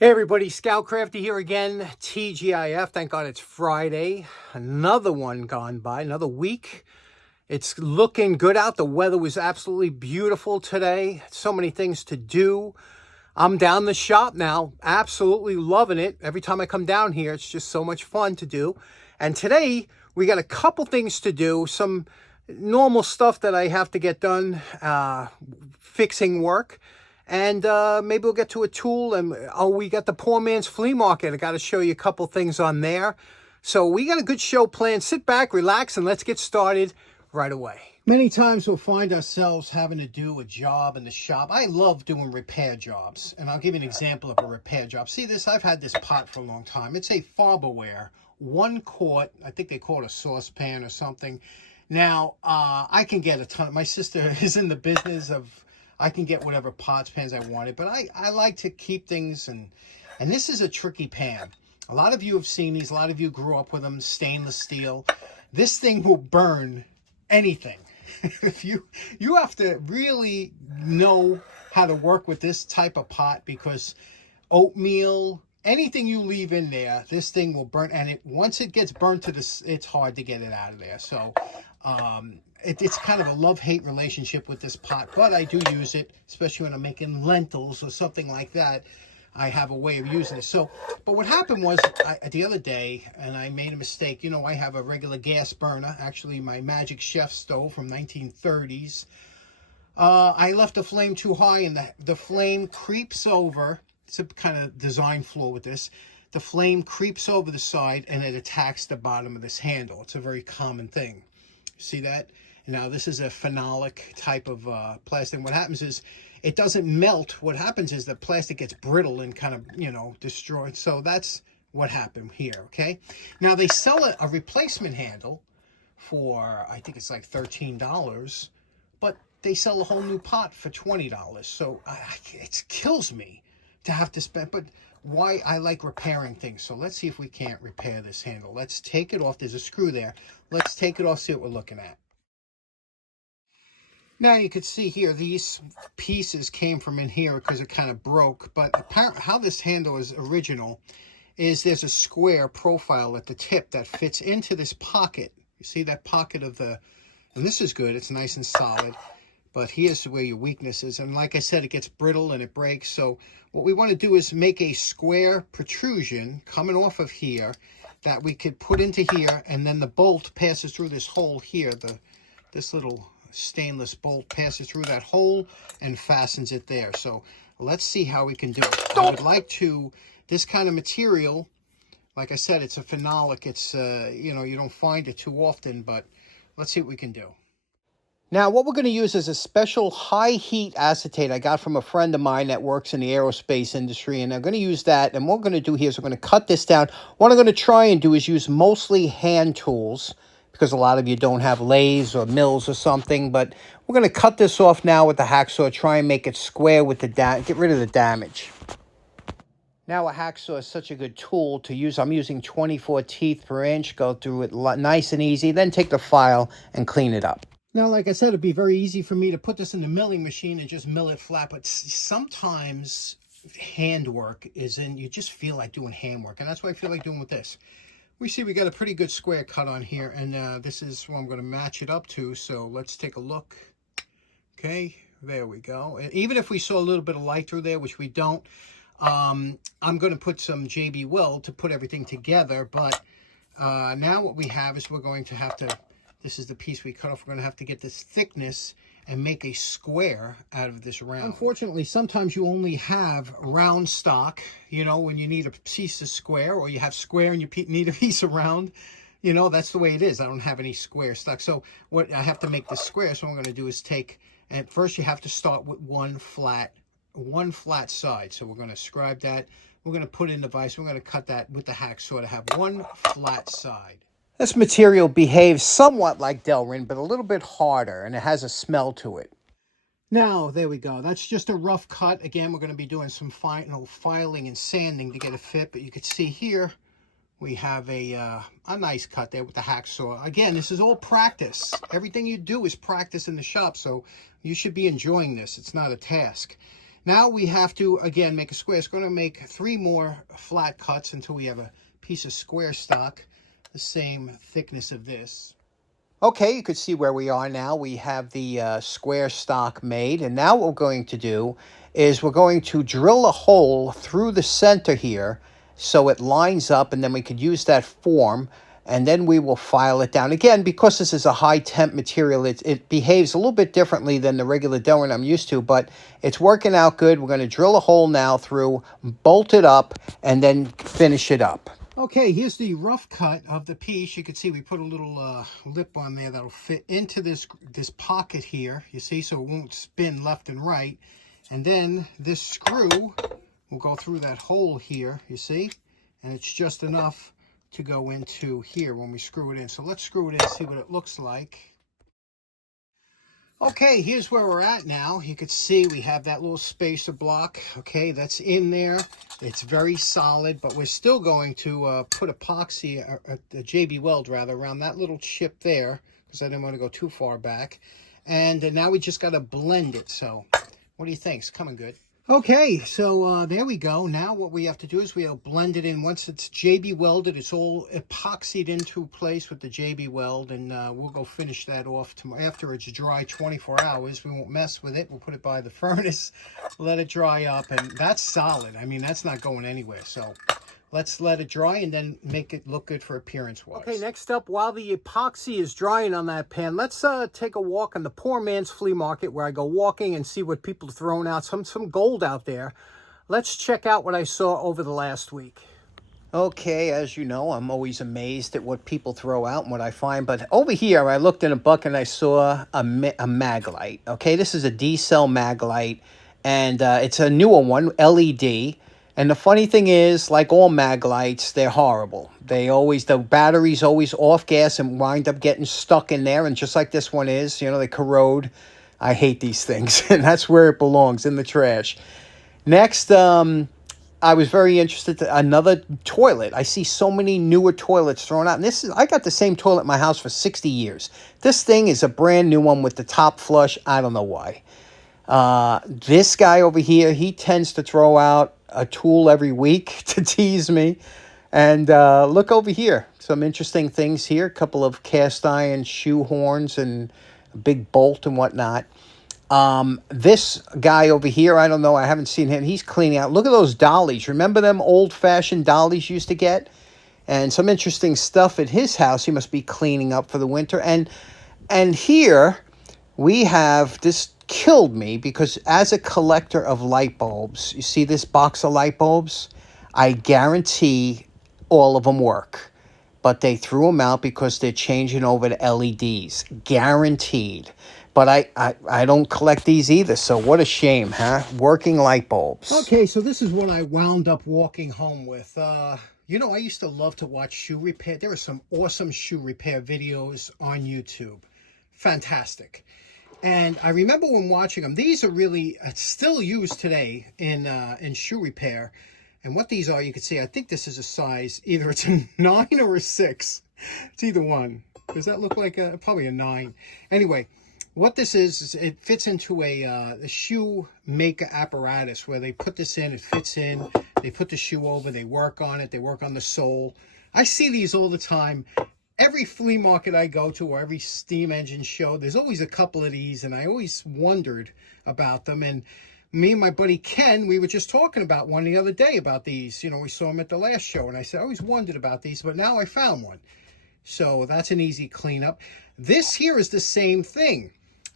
Hey everybody, Scoutcrafty here again, TGIF. Thank God it's Friday. Another one gone by, another week. It's looking good out. The weather was absolutely beautiful today. So many things to do. I'm down the shop now, absolutely loving it. Every time I come down here, it's just so much fun to do. And today, we got a couple things to do. Some normal stuff that I have to get done, fixing work. And maybe we'll get to a tool. And we got the poor man's flea market. I got to show you a couple things on there. So we got a good show planned. Sit back, relax, and let's get started right away. Many times we'll find ourselves having to do a job in the shop. I love doing repair jobs. And I'll give you an example of a repair job. See this? I've had this pot for a long time. It's a Farberware 1 quart. I think they call it a saucepan or something. Now, I can get a ton. My sister is in the business of, I can get whatever pots, pans I wanted, but I like to keep things, and this is a tricky pan. A lot of you have seen these, a lot of you grew up with them, stainless steel. This thing will burn anything. If you have to really know how to work with this type of pot, because oatmeal, anything you leave in there, this thing will burn, and once it gets burnt to this, it's hard to get it out of there. So it's kind of a love-hate relationship with this pot, but I do use it, especially when I'm making lentils or something like that. I have a way of using it. So, but what happened was, the other day, and I made a mistake. You know, I have a regular gas burner, actually my Magic Chef stove from 1930s. I left the flame too high, and the flame creeps over. It's a kind of design flaw with this. The flame creeps over the side, and it attacks the bottom of this handle. It's a very common thing. See that? Now, this is a phenolic type of plastic. What happens is it doesn't melt. What happens is the plastic gets brittle and kind of, destroyed. So that's what happened here, okay? Now, they sell a replacement handle for, I think it's like $13, but they sell a whole new pot for $20. So it kills me to have to spend, but why I like repairing things. So let's see if we can't repair this handle. Let's take it off. There's a screw there. Let's take it off, see what we're looking at. Now you can see here, these pieces came from in here because it kind of broke. But apparently how this handle is original is there's a square profile at the tip that fits into this pocket. You see that pocket of the, and this is good, it's nice and solid. But here's where your weakness is. And like I said, it gets brittle and it breaks. So what we want to do is make a square protrusion coming off of here that we could put into here. And then the bolt passes through this hole here. This little stainless bolt passes through that hole and fastens it there. So let's see how we can do it. I would like to, this kind of material, like I said, it's a phenolic. It's, you don't find it too often, but let's see what we can do. Now, what we're going to use is a special high heat acetate I got from a friend of mine that works in the aerospace industry, and I'm going to use that. And what we're going to do here is we're going to cut this down. What I'm going to try and do is use mostly hand tools, because a lot of you don't have lathes or mills or something. But we're going to cut this off now with the hacksaw, try and make it square with the get rid of the damage. Now a hacksaw is such a good tool to use. I'm using 24 teeth per inch. Go through it nice and easy. Then take the file and clean it up. Now, like I said, it'd be very easy for me to put this in the milling machine and just mill it flat. But sometimes handwork you just feel like doing handwork. And that's what I feel like doing with this. We see we got a pretty good square cut on here, and this is what I'm going to match it up to. So let's take a look. Okay, there we go. And even if we saw a little bit of light through there, which we don't, I'm going to put some JB Weld to put everything together. But now what we have is we're going to have to, this is the piece we cut off, we're going to have to get this thickness and make a square out of this round. Unfortunately, sometimes you only have round stock, when you need a piece of square, or you have square and you need a piece of round. That's the way it is. I don't have any square stock. So what I have to make this square, so what I'm going to do is and first you have to start with one flat side. So we're going to scribe that. We're going to put in the vise. We're going to cut that with the hacksaw to have one flat side. This material behaves somewhat like Delrin, but a little bit harder, and it has a smell to it. Now, there we go. That's just a rough cut. Again, we're going to be doing some final filing and sanding to get it fit, but you can see here we have a nice cut there with the hacksaw. Again, this is all practice. Everything you do is practice in the shop, so you should be enjoying this. It's not a task. Now we have to, again, make a square. It's going to make 3 more flat cuts until we have a piece of square stock the same thickness of this. Okay, you could see where we are now. We have the square stock made, and now what we're going to do is we're going to drill a hole through the center here so it lines up, and then we could use that form, and then we will file it down. Again, because this is a high temp material, it behaves a little bit differently than the regular Delrin I'm used to, but it's working out good. We're going to drill a hole now through, bolt it up, and then finish it up. Okay, here's the rough cut of the piece. You can see we put a little lip on there that'll fit into this pocket here, you see, so it won't spin left and right. And then this screw will go through that hole here, you see, and it's just enough to go into here when we screw it in. So let's screw it in and see what it looks like. Okay, here's where we're at now. You can see we have that little spacer block. Okay, that's in there. It's very solid, but we're still going to put epoxy, a JB Weld rather, around that little chip there, because I didn't want to go too far back. And now we just got to blend it. So what do you think? It's coming good. Okay, so there we go. Now what we have to do is we'll blend it in. Once it's JB welded, it's all epoxied into place with the JB weld, and we'll go finish that off tomorrow. After it's dry 24 hours, we won't mess with it. We'll put it by the furnace, let it dry up, and that's solid. I mean, that's not going anywhere. So let's let it dry and then make it look good for appearance-wise. Okay, next up, while the epoxy is drying on that pan, let's take a walk on the poor man's flea market, where I go walking and see what people are throwing out. Some gold out there. Let's check out what I saw over the last week. Okay, as you know, I'm always amazed at what people throw out and what I find. But over here, I looked in a bucket and I saw a mag light. Okay, this is a D-cell mag light, and it's a newer one, LED. And the funny thing is, like all mag lights, they're horrible. The battery's always off gas and wind up getting stuck in there. And just like this one is, you know, they corrode. I hate these things. And that's where it belongs, in the trash. Next, I was very interested in another toilet. I see so many newer toilets thrown out. And I got the same toilet in my house for 60 years. This thing is a brand new one with the top flush. I don't know why. This guy over here, he tends to throw out a tool every week to tease me. And look over here, some interesting things here. A couple of cast iron shoe horns and a big bolt and whatnot. This guy over here, I don't know, I haven't seen him. He's cleaning out. Look at those dollies. Remember them old-fashioned dollies you used to get? And some interesting stuff at his house. He must be cleaning up for the winter. And here we have this. Killed me, because as a collector of light bulbs, you see this box of light bulbs? I guarantee all of them work, but they threw them out because they're changing over to LEDs. Guaranteed. But I don't collect these either, so what a shame, huh? Working light bulbs. Okay, so this is what I wound up walking home with. You know, I used to love to watch shoe repair. There are some awesome shoe repair videos on YouTube. Fantastic. And I remember when watching them, these are really still used today in shoe repair. And what these are, you can see, I think this is a size, either it's a 9 or a 6. It's either one. Does that look like probably a 9? Anyway, what this is it fits into a shoe maker apparatus where they put this in, it fits in, they put the shoe over, they work on it, they work on the sole. I see these all the time. Every flea market I go to, or every steam engine show, there's always a couple of these, and I always wondered about them. And me and my buddy Ken, we were just talking about one the other day about these. You know, we saw them at the last show, and I said, I always wondered about these, but now I found one. So that's an easy cleanup. This here is the same thing.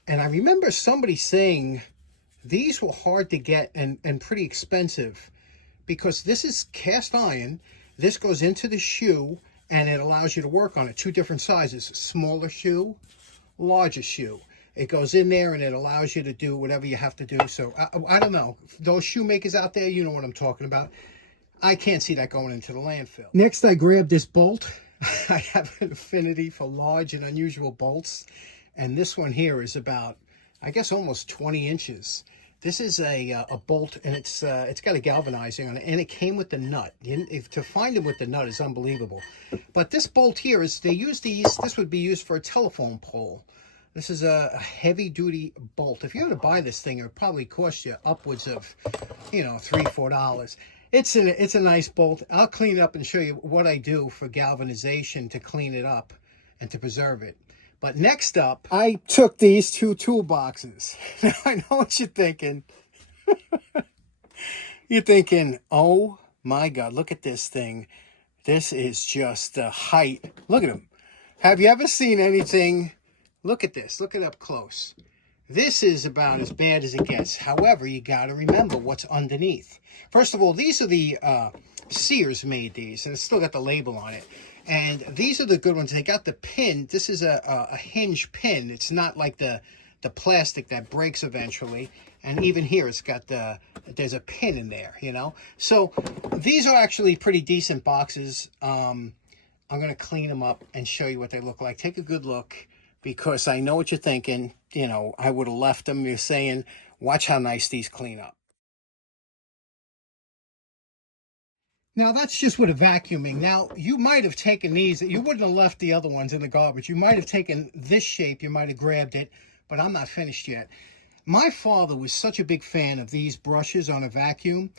And I remember somebody saying these were hard to get and pretty expensive, because this is cast iron. This goes into the shoe, and it allows you to work on it. 2 different sizes, smaller shoe, larger shoe. It goes in there and it allows you to do whatever you have to do. So I don't know. Those shoemakers out there, you know what I'm talking about. I can't see that going into the landfill. Next, I grabbed this bolt. I have an affinity for large and unusual bolts. And this one here is about, I guess, almost 20 inches. This is a bolt, and it's got a galvanizing on it, and it came with the nut. To find them with the nut is unbelievable. But this bolt here, they use these, this would be used for a telephone pole. This is a heavy-duty bolt. If you were to buy this thing, it would probably cost you upwards of, you know, $3, $4. It's a nice bolt. I'll clean it up and show you what I do for galvanization to clean it up and to preserve it. But next up, I took these two toolboxes. Now, I know what you're thinking. You're thinking, oh my God, look at this thing. This is just the height. Look at them. Have you ever seen anything? Look at this. Look it up close. This is about as bad as it gets. However, you got to remember what's underneath. First of all, these are the Sears made these, and it's still got the label on it. And these are the good ones. They got the pin. This is a hinge pin. It's not like the plastic that breaks eventually. And even here, it's got there's a pin in there, you know. So these are actually pretty decent boxes. I'm going to clean them up and show you what they look like. Take a good look, because I know what you're thinking. You know, I would have left them. You're saying, watch how nice these clean up. Now, that's just with a vacuuming. Now, you might have taken these. You wouldn't have left the other ones in the garbage. You might have taken this shape. You might have grabbed it, but I'm not finished yet. My father was such a big fan of these brushes on a vacuum.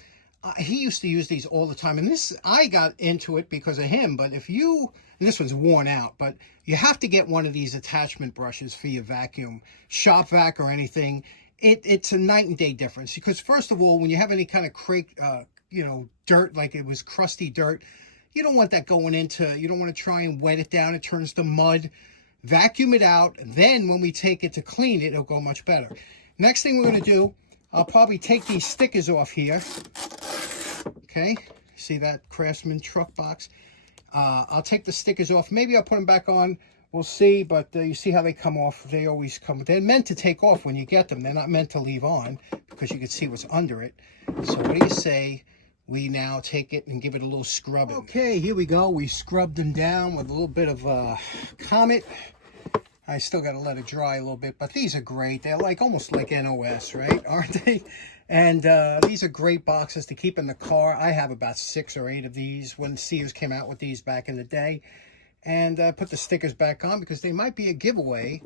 He used to use these all the time. And this, I got into it because of him. But if you, and this one's worn out, but you have to get one of these attachment brushes for your vacuum, shop vac or anything. It's a night and day difference. Because first of all, when you have any kind of you know, dirt, like it was crusty dirt, you don't want that going into, you don't want to try and wet it down. It turns to mud. Vacuum it out. Then when we take it to clean it, it'll go much better. Next thing we're going to do, I'll probably take these stickers off here. Okay, see that Craftsman truck box? I'll take the stickers off. Maybe I'll put them back on. We'll see, but you see how they come off. They always come. They're meant to take off when you get them. They're not meant to leave on, because you can see what's under it. So what do you say we now take it and give it a little scrubbing? Okay, here we go. We scrubbed them down with a little bit of Comet. I still got to let it dry a little bit, but these are great. They're like almost like NOS, right? Aren't they? And these are great boxes to keep in the car. I have about 6 or 8 of these when Sears came out with these back in the day. And put the stickers back on, because they might be a giveaway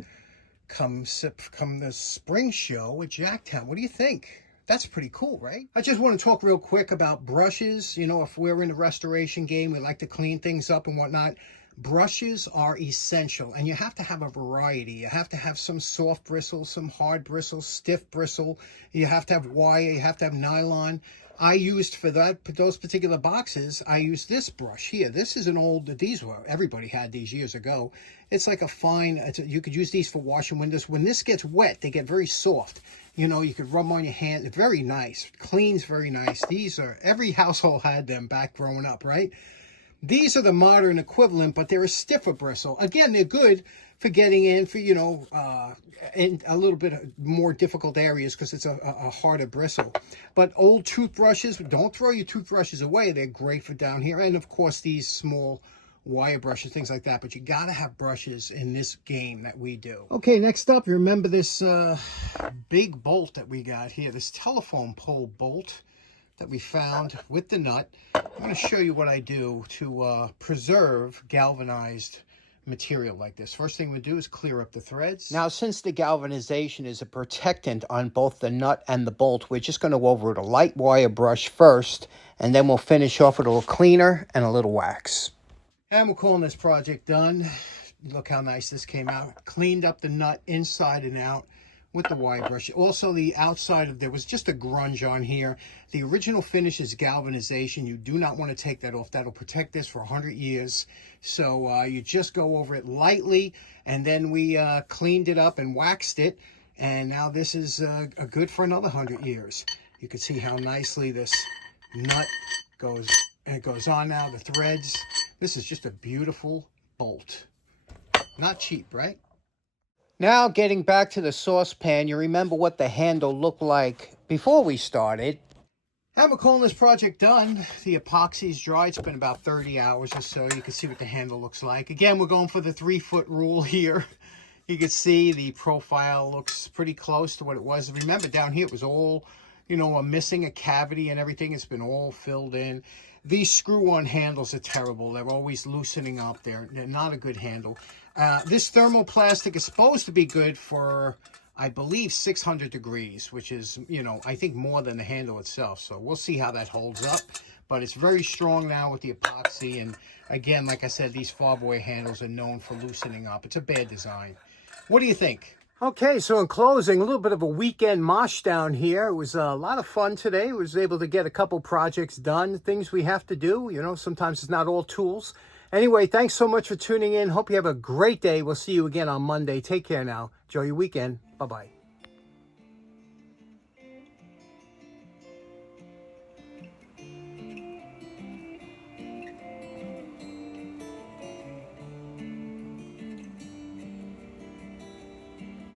come the spring show at Jacktown. What do you think? That's pretty cool, right? I just want to talk real quick about brushes. You know, if we're in the restoration game, we like to clean things up and whatnot. Brushes are essential, and you have to have a variety. You have to have some soft bristle, some hard bristle, stiff bristle. You have to have wire. You have to have nylon. I used for those particular boxes, I used this brush here. This is an old, these were, everybody had these years ago. It's like a fine, you could use these for washing windows. When this gets wet, they get very soft. You know, you could rub them on your hand. Very nice. Cleans very nice. These are, every household had them back growing up, right? These are the modern equivalent, but they're a stiffer bristle. Again, they're good for getting in for, you know, in a little bit more difficult areas, because it's a harder bristle. But old toothbrushes, don't throw your toothbrushes away. They're great for down here. And, of course, these small wire brushes, things like that. But you got to have brushes in this game that we do. Okay, next up, you remember this big bolt that we got here, this telephone pole bolt that we found with the nut. I'm going to show you what I do to preserve galvanized material like this. First thing we do is clear up the threads. Now, since the galvanization is a protectant on both the nut and the bolt, we're just going to go over with a light wire brush first, and then we'll finish off with a little cleaner and a little wax. And we're calling this project done. Look how nice this came out. Cleaned up the nut inside and out with the wire brush. Also, the outside of there was just a grunge on here. The original finish is galvanization. You do not want to take that off. That'll protect this for 100 years. So you just go over it lightly, and then we cleaned it up and waxed it, and now this is good for another 100 years. You can see how nicely this nut goes, and it goes on now, the threads. This is just a beautiful bolt. Not cheap, right? Now, getting back to the saucepan, you remember what the handle looked like before we started. And we're calling this project done. The epoxy's dry. It's been about 30 hours or so. You can see what the handle looks like. Again, we're going for the 3-foot rule here. You can see the profile looks pretty close to what it was. Remember, down here it was all, you know, missing a cavity and everything. It's been all filled in. These screw-on handles are terrible. They're always loosening up. They're not a good handle. This thermoplastic is supposed to be good for, I believe, 600 degrees, which is, you know, I think more than the handle itself. So we'll see how that holds up. But it's very strong now with the epoxy. And again, like I said, these Farberware handles are known for loosening up. It's a bad design. What do you think? Okay, so in closing, a little bit of a weekend mosh down here. It was a lot of fun today. I was able to get a couple projects done, things we have to do. You know, sometimes it's not all tools. Anyway, thanks so much for tuning in. Hope you have a great day. We'll see you again on Monday. Take care now. Enjoy your weekend. Bye-bye.